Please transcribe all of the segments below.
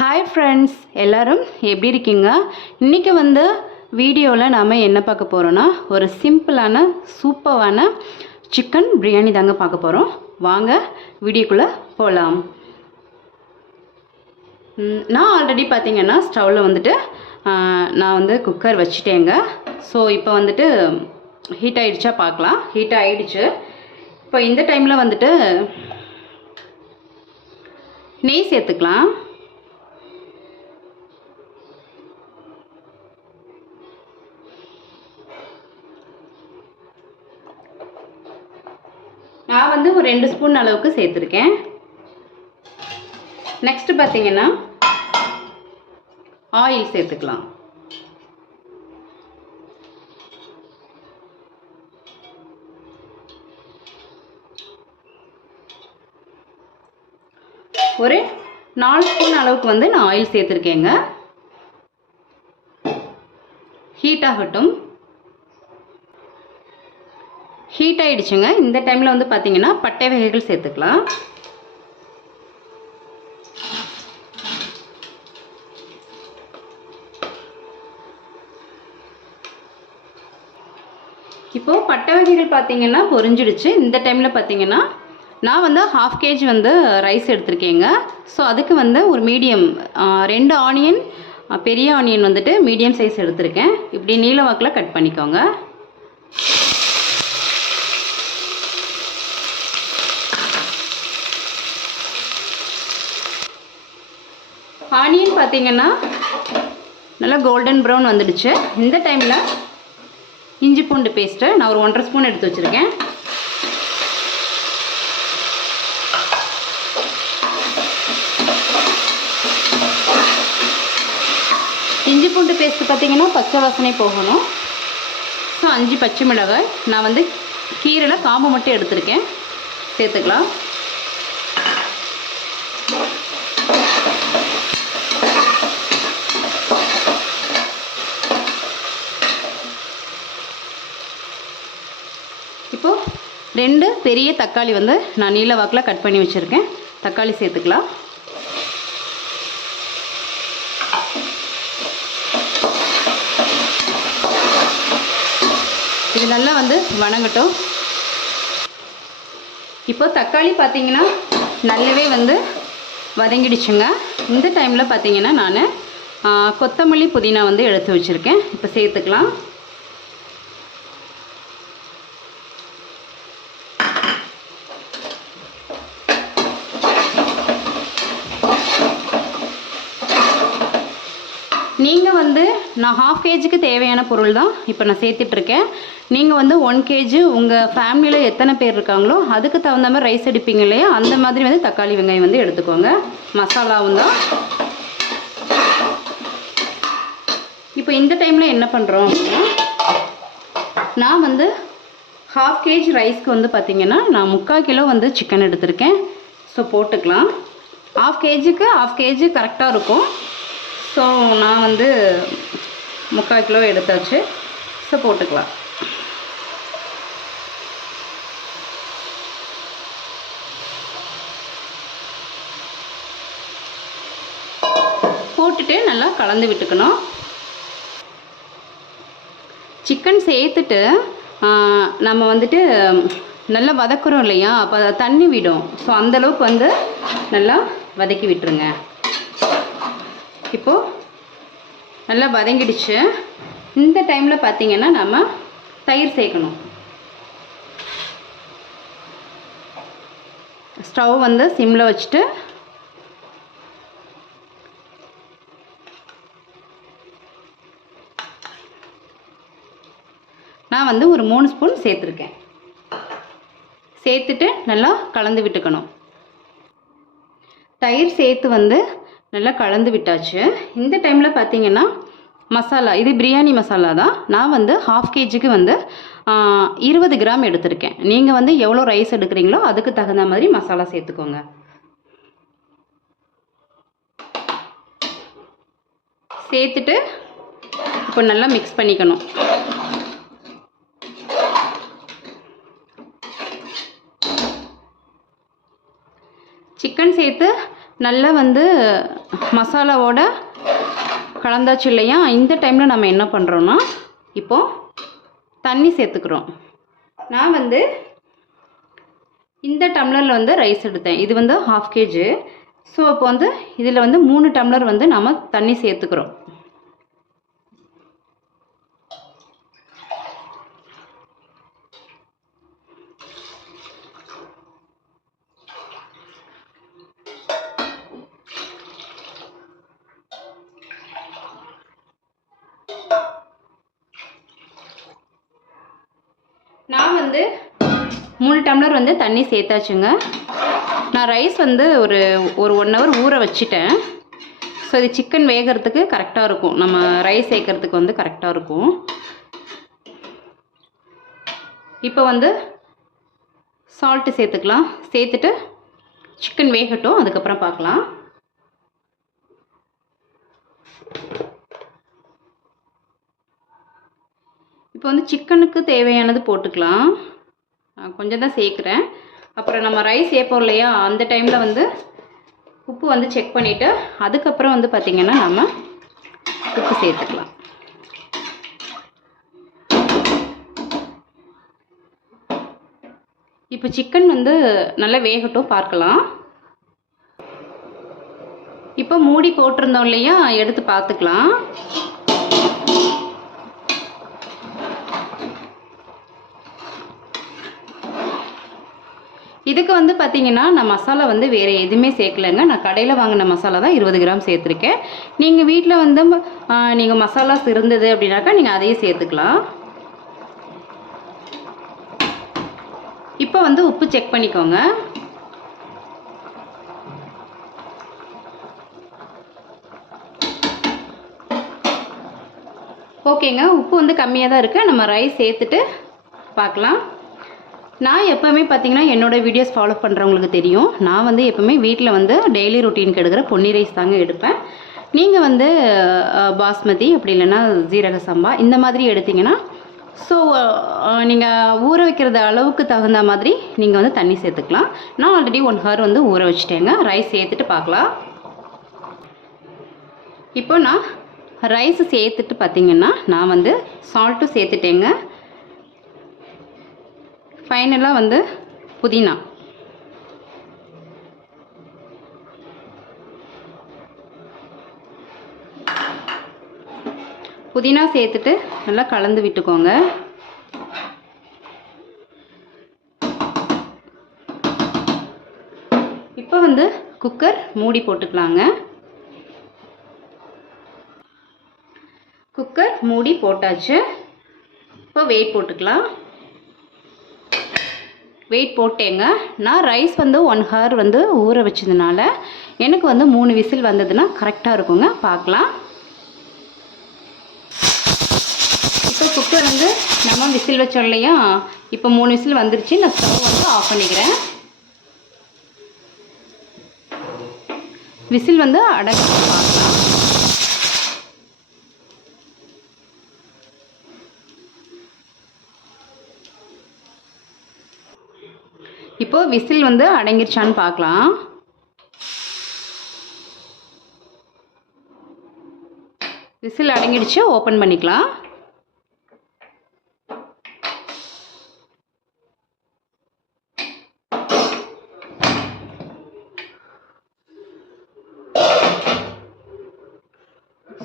Hi friends எல்லோரும் எப்படி இருக்கீங்க? இன்றைக்கி வந்து வீடியோவில் நாம் என்ன பார்க்க போகிறோன்னா ஒரு சிம்பிளான சூப்பரான சிக்கன் பிரியாணி தாங்க பார்க்க போகிறோம் வாங்க வீடியோக்குள்ளே போகலாம் நான் ஆல்ரெடி பார்த்தீங்கன்னா ஸ்டவ்வில் வந்துட்டு நான் வந்து குக்கர் வச்சுட்டேங்க. ஸோ இப்போ வந்துட்டு ஹீட் ஆகிடுச்சா பார்க்கலாம். ஹீட் ஆகிடுச்சு இப்போ இந்த டைமில் வந்துட்டு நெய் சேர்த்துக்கலாம். நான் வந்து ஒரு ரெண்டு ஸ்பூன் அளவுக்கு சேர்த்துருக்கேன். நெக்ஸ்ட்டு பார்த்தீங்கன்னா ஆயில் சேர்த்துக்கலாம். ஒரு நாலு ஸ்பூன் அளவுக்கு வந்து நான் ஆயில் சேர்த்துருக்கேங்க. ஹீட் ஆகட்டும். ஹீட் ஆகிடுச்சுங்க இந்த டைமில் வந்து பார்த்தீங்கன்னா பட்டை வகைகள் சேர்த்துக்கலாம். இப்போது பட்டை வகைகள் பார்த்தீங்கன்னா பொறிஞ்சிடுச்சு இந்த டைமில் பார்த்தீங்கன்னா நான் வந்து ஹாஃப் கேஜி வந்து ரைஸ் எடுத்திருக்கேங்க. ஸோ அதுக்கு வந்து ஒரு மீடியம் ரெண்டு ஆனியன் பெரிய ஆனியன் வந்துட்டு மீடியம் சைஸ் எடுத்திருக்கேன். இப்படி நீல வாக்கில் கட் பண்ணிக்கோங்க ஆனியன் பார்த்தீங்கன்னா நல்லா கோல்டன் ப்ரௌன் வந்துடுச்சு. இந்த டைமில் இஞ்சி பூண்டு பேஸ்ட்டு நான் ஒரு ஒன்றரை ஸ்பூன் எடுத்து வச்சுருக்கேன். இஞ்சி பூண்டு பேஸ்ட்டு பார்த்தீங்கன்னா பச்சை வாசனை போகணும். ஸோ அஞ்சு பச்சை மிளகாய். நான் வந்து கீரையில் காம்பு மட்டும் எடுத்திருக்கேன். சேர்த்துக்கலாம் இப்போது ரெண்டு பெரிய தக்காளி வந்து நான் நீல வாக்கில் கட் பண்ணி வச்சுருக்கேன். தக்காளி சேர்த்துக்கலாம். இது நல்லா வந்து வணங்கட்டும். இப்போ தக்காளி பார்த்தீங்கன்னா நல்லாவே வந்து வதங்கிடுச்சுங்க. இந்த டைமில் பார்த்தீங்கன்னா நான் கொத்தமல்லி புதினா வந்து எடுத்து வச்சுருக்கேன். இப்போ சேர்த்துக்கலாம் நீங்கள் வந்து நான் ஹாஃப் கேஜிக்கு தேவையான பொருள் தான் இப்போ நான் சேர்த்துட்ருக்கேன். நீங்கள் வந்து ஒன் கேஜி உங்கள் ஃபேமிலியில் எத்தனை பேர் இருக்காங்களோ அதுக்கு தகுந்த மாதிரி ரைஸ் எடுப்பீங்க இல்லையா? அந்த மாதிரி வந்து தக்காளி வெங்காயம் வந்து எடுத்துக்கோங்க. மசாலாவும் தான். இப்போ இந்த டைமில் என்ன பண்ணுறோம் அப்படின்னா நான் வந்து ஹாஃப் கேஜி ரைஸ்க்கு வந்து பார்த்திங்கன்னா நான் முக்கால் கிலோ வந்து சிக்கன் எடுத்திருக்கேன். ஸோ போட்டுக்கலாம். ஹாஃப் கேஜிக்கு ஹாஃப் கேஜி கரெக்டாக இருக்கும். ஸோ நான் வந்து முக்கால் கிலோ எடுத்தாச்சு. ஸோ போட்டுக்கலாம். போட்டுட்டு நல்லா கலந்து விட்டுக்கணும். சிக்கன் சேர்த்துட்டு நம்ம வந்துட்டு நல்லா வதக்குறோம் இல்லையா? அப்போ தண்ணி விடும். ஸோ அந்தளவுக்கு வந்து நல்லா வதக்கி விட்டுருங்க. இப்போது நல்லா வதங்கிடுச்சு. இந்த டைமில் பார்த்தீங்கன்னா நம்ம தயிர் சேர்க்கணும். ஸ்டவ் வந்து சிம்மில் வச்சுட்டு நான் வந்து ஒரு மூணு ஸ்பூன் சேர்த்துருக்கேன். சேர்த்துட்டு நல்லா கலந்து விட்டுக்கணும். தயிர் சேர்த்து வந்து நல்லா கலந்து விட்டாச்சு. இந்த டைமில் பார்த்தீங்கன்னா மசாலா இது பிரியாணி மசாலா தான். நான் வந்து ஹாஃப் கேஜிக்கு வந்து இருபது கிராம் எடுத்திருக்கேன். நீங்கள் வந்து எவ்வளோ ரைஸ் எடுக்கிறீங்களோ அதுக்கு தகுந்த மாதிரி மசாலா சேர்த்துக்கோங்க. சேர்த்துட்டு இப்போ நல்லா மிக்ஸ் பண்ணிக்கணும். சிக்கன் சேர்த்து நல்லா வந்து மசாலாவோட கலந்தாச்சு இல்லையா இந்த டைமில் நம்ம என்ன பண்ணுறோன்னா இப்போது தண்ணி சேர்த்துக்கிறோம். நான் வந்து இந்த டம்ளரில் வந்து ரைஸ் எடுத்தேன். இது வந்து ஹாஃப் கேஜி ஸோ இப்போ வந்து இதில் வந்து மூணு டம்ளர் வந்து நம்ம தண்ணி சேர்த்துக்கிறோம். நான் வந்து மூணு டம்ளர் வந்து தண்ணி சேர்த்தாச்சுங்க. நான் ரைஸ் வந்து ஒரு ஒரு ஒன் ஹவர் ஊற வச்சுட்டேன். ஸோ இது சிக்கன் வேகிறதுக்கு கரெக்டாக இருக்கும். நம்ம ரைஸ் சேர்க்கறதுக்கு வந்து கரெக்டாக இருக்கும். இப்போ வந்து சால்ட்டு சேர்த்துக்கலாம். சேர்த்துட்டு சிக்கன் வேகட்டும். அதுக்கப்புறம் பார்க்கலாம். இப்போ வந்து சிக்கனுக்கு தேவையானது போட்டுக்கலாம். நான் கொஞ்சம் தான் சேர்க்குறேன். அப்புறம் நம்ம ரைஸ் ஏப்போம் இல்லையா? அந்த டைமில் வந்து உப்பு வந்து செக் பண்ணிவிட்டு அதுக்கப்புறம் வந்து பார்த்திங்கன்னா நம்ம உப்பு சேர்த்துக்கலாம். இப்போ சிக்கன் வந்து நல்லா வேகட்டும் பார்க்கலாம். இப்போ மூடி போட்டிருந்தோம் இல்லையா? எடுத்து பார்த்துக்கலாம். இதுக்கு வந்து பார்த்தீங்கன்னா நான் மசாலா வந்து வேறு எதுவுமே சேர்க்கலைங்க. நான் கடையில் வாங்கின மசாலா தான் இருபது கிராம் சேர்த்துருக்கேன். நீங்கள் வீட்டில் வந்து நீங்கள் மசாலாஸ் இருந்தது அப்படின்னாக்கா நீங்கள் அதையும் சேர்த்துக்கலாம். இப்போ வந்து உப்பு செக் பண்ணிக்கோங்க. ஓகேங்க. உப்பு வந்து கம்மியாக தான் இருக்குது நம்ம ரைஸ் சேர்த்துட்டு பார்க்கலாம். நான் எப்போவுமே பார்த்தீங்கன்னா என்னோடய வீடியோஸ் ஃபாலோ பண்ணுறவங்களுக்கு தெரியும். நான் வந்து எப்போவுமே வீட்டில் வந்து டெய்லி ரொட்டீனுக்கு எடுக்கிற பொன்னி ரைஸ் தாங்க எடுப்பேன். நீங்கள் வந்து பாஸ்மதி அப்படி இல்லைன்னா ஜீரக சம்பா இந்த மாதிரி எடுத்திங்கன்னா ஸோ நீங்கள் ஊற வைக்கிறது அளவுக்கு தகுந்த மாதிரி நீங்கள் வந்து தண்ணி சேர்த்துக்கலாம். நான் ஆல்ரெடி ஒன் ஹவர் வந்து ஊற வச்சுட்டேங்க. ரைஸ் சேர்த்துட்டு பார்க்கலாம். இப்போ நான் ரைஸ் சேர்த்துட்டு பார்த்தீங்கன்னா நான் வந்து சால்ட்டும் சேர்த்துட்டேங்க. ஃபைனலாக வந்து புதினா. புதினா சேர்த்துட்டு நல்லா கலந்து விட்டுக்கோங்க. இப்போ வந்து குக்கர் மூடி போட்டுக்கலாங்க. குக்கர் மூடி போட்டாச்சு. இப்போ வெயிட் போட்டுக்கலாம். வெயிட் போட்டேங்க. நான் ரைஸ் வந்து ஒன் ஹவர் வந்து ஊற வச்சதுனால எனக்கு வந்து மூணு விசில் வந்ததுன்னா கரெக்டாக இருக்குங்க. பார்க்கலாம். இப்போ குக்கர் வந்து நம்ம விசில் வச்சோம் இல்லையா? இப்போ மூணு விசில் வந்துருச்சு. நான் ஸ்டவ் வந்து ஆஃப் பண்ணிக்கிறேன். விசில் வந்து அடங்க பார்க்கலாம் இப்போ விசில் வந்து அடங்கிருச்சான்னு பார்க்கலாம். விசில் அடங்கிடுச்சு ஓப்பன் பண்ணிக்கலாம்.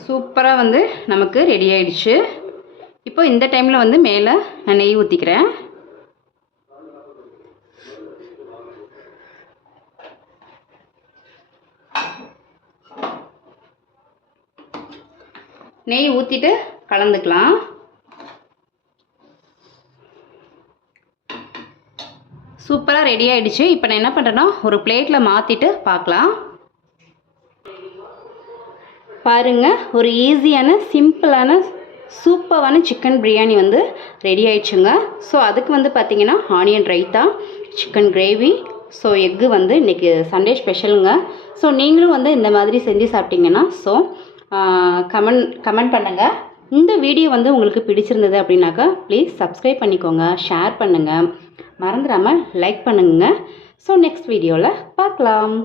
சூப்பராக வந்து நமக்கு ரெடி ஆயிடுச்சு. இப்போ இந்த டைமில் வந்து மேலே நான் நெய் ஊற்றிக்கிறேன் நெய் ஊற்றிட்டு கலந்துக்கலாம். சூப்பராக ரெடி ஆகிடுச்சு இப்போ நான் என்ன பண்ணுறேன்னா ஒரு பிளேட்டில் மாற்றிட்டு பார்க்கலாம் பாருங்க ஒரு ஈஸியான சிம்பிளான சூப்பரான சிக்கன் பிரியாணி வந்து ரெடி ஆயிடுச்சுங்க. ஸோ அதுக்கு வந்து பார்த்திங்கன்னா onion raita chicken gravy so egg வந்து இன்றைக்கி சண்டே ஸ்பெஷலுங்க. ஸோ நீங்களும் வந்து இந்த மாதிரி செஞ்சு சாப்பிட்டிங்கன்னா ஸோ கமெண்ட் கமெண்ட் பண்ணுங்கள் இந்த வீடியோ வந்து உங்களுக்கு பிடிச்சிருந்தது அப்படின்னாக்கா ப்ளீஸ் சப்ஸ்கிரைப் பண்ணிக்கோங்க ஷேர் பண்ணுங்கள் மறந்துடாமல் லைக் பண்ணுங்க. ஸோ நெக்ஸ்ட் வீடியோவில் பார்க்கலாம்.